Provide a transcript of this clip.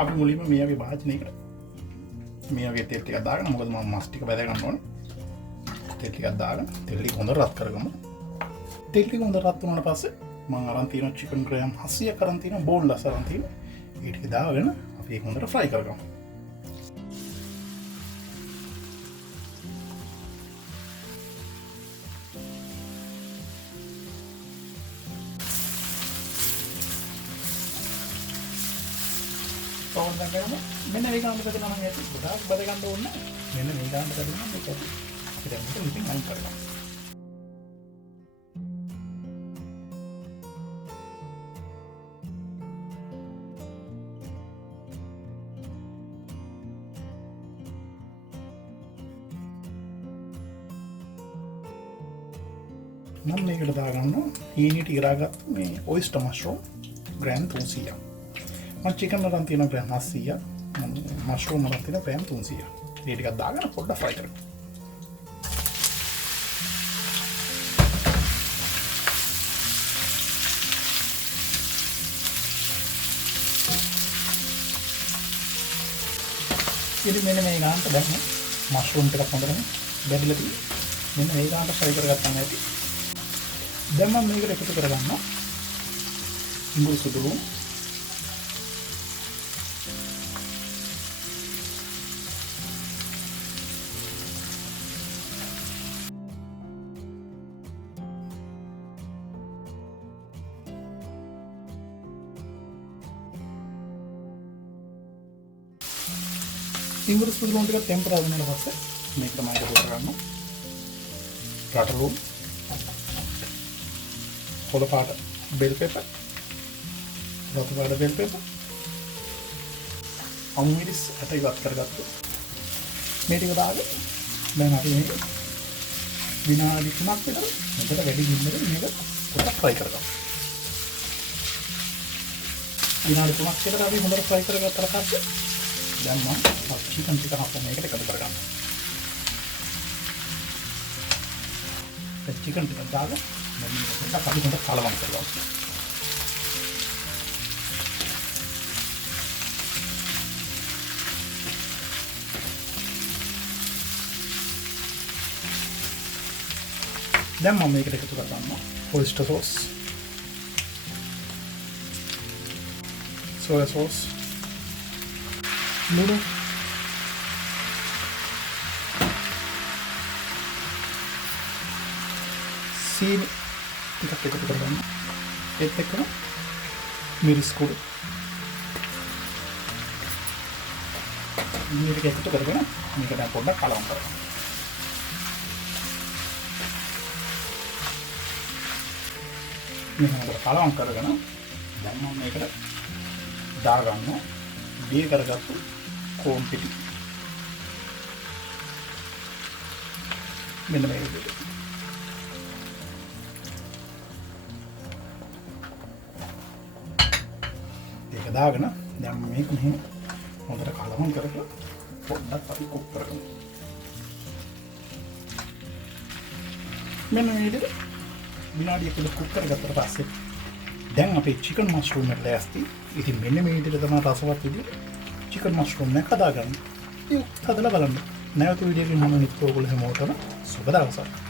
අපි මුලින්ම මේ වගේ භාජනයකට මේ වගේ තෙල් ටිකක් දාගෙන මොකද මම මස් ටික බැද ගන්න ඕනේ. තෙල් ටිකක් දාගෙන තෙල් ටික හොඳට රත් කරගමු. තෙල් ටික හොඳට රත් වුණාට පස්සේ මම අරන් තියෙන චිකන් ග්‍රෑම් 700ක් අරන් තියෙන බෝන්ලස් අරන් තියෙන. ඒ ටික දාගෙන අපි ඒක හොඳට ෆ්‍රයි කරගමු. තවන්න ගන්න මෙන්න මේ ගානට බෙදලා මම ඇති ගොඩාක් බෙද ගන්න ඕනේ. මෙන්න මේ ගානට බෙදලා මේක අපි දැන් මේක ඉතින් අයින් කරගමු. මම මේකට දාගන්නවා හීනියට ඉරාගත්තු මේ ඔයිස්ටර් මෂ්රූම් ග්‍රෑම් 300ක්. මම චිකන් වලන් තියෙන ග්‍රෑම් 700ක්, මෂ්රූම් වලන් තියෙන ග්‍රෑම් 300ක්. මේ ටිකක් දාගෙන පොඩ්ඩක් ෆ්‍රයි කරගන්න. ඉතින් මෙන්න මේ ගානට දැන් මෂ්රූම් ටිකක් හොඳටම බැදලා තියෙනවා. මෙන්න මේ ගානට ෆ්‍රයි කරගත්තාම ඇති. දැන් මම මේකට එකතු කරගන්නවා ඉඟුරු සුදු ඉඟුරු සුදු ටික ටෙම්පරා වුණාට පස්සේ මේකට මම එකතු කරගන්නවා රටලු පොළ පාට බෙල් පෙපර්, රතු පාට බෙල් පෙපර්, අමුමිරිස් අට ඉවත් කරගත්තා. මේ ටික දාගෙන දැන් අපි මේක විනාඩි 3ක් විතර මෙතන වැඩි ගින්නකට මේක පොඩ්ඩක් ෆ්‍රයි කරගමු. විනාඩි 3ක් විතර අපි හොඳට ෆ්‍රයි කරගත්තාට පස්සේ දැන් මම චිකන් ටික හපලා මේකට එකතු කරගන්නවා. ඒ චිකන් ටික දාලා දැන් මේක අපි හොඳට කලවම් කරගමු. දැන් මම මේකට එකතු කරගන්නවා oyster sauce, soya sauce, ලුණු, සීනි ටිකක් එකතු කරගන්න. ඒත් එක්කම මිරිස් කුඩු මේක එකතු කරගෙන මේක දැන් පොඩ්ඩක් කලවම් කරගන්න. මේක කලවම් කරගෙන දැන් මම මේකට දාගන්නවා බී කරගත්තු කෝම් පිටි. මෙන්න මේ විදිහට. ඒක දාගෙන දැන් මේක මෙහෙම හොඳට කලවම් කරලා පොඩ්ඩක් අපි කුක් කරගමු. මෙන්න මේ විදිහට විනාඩියක් විතර කුක් කරගත්තට පස්සේ දැන් අපේ චිකන් මෂ්රූම් එක ලෑස්ති. ඉතින් මෙන්න මේ විදිහට තමයි රසවත් විදිහට චිකන් මෂ්රූම් එක හදාගන්න. ඒක හදලා බලන්න. නැවත වීඩියෝ එකකින් මම නිත් ඔයගොල්ලෝ හැමෝටම සුබ දවසක්.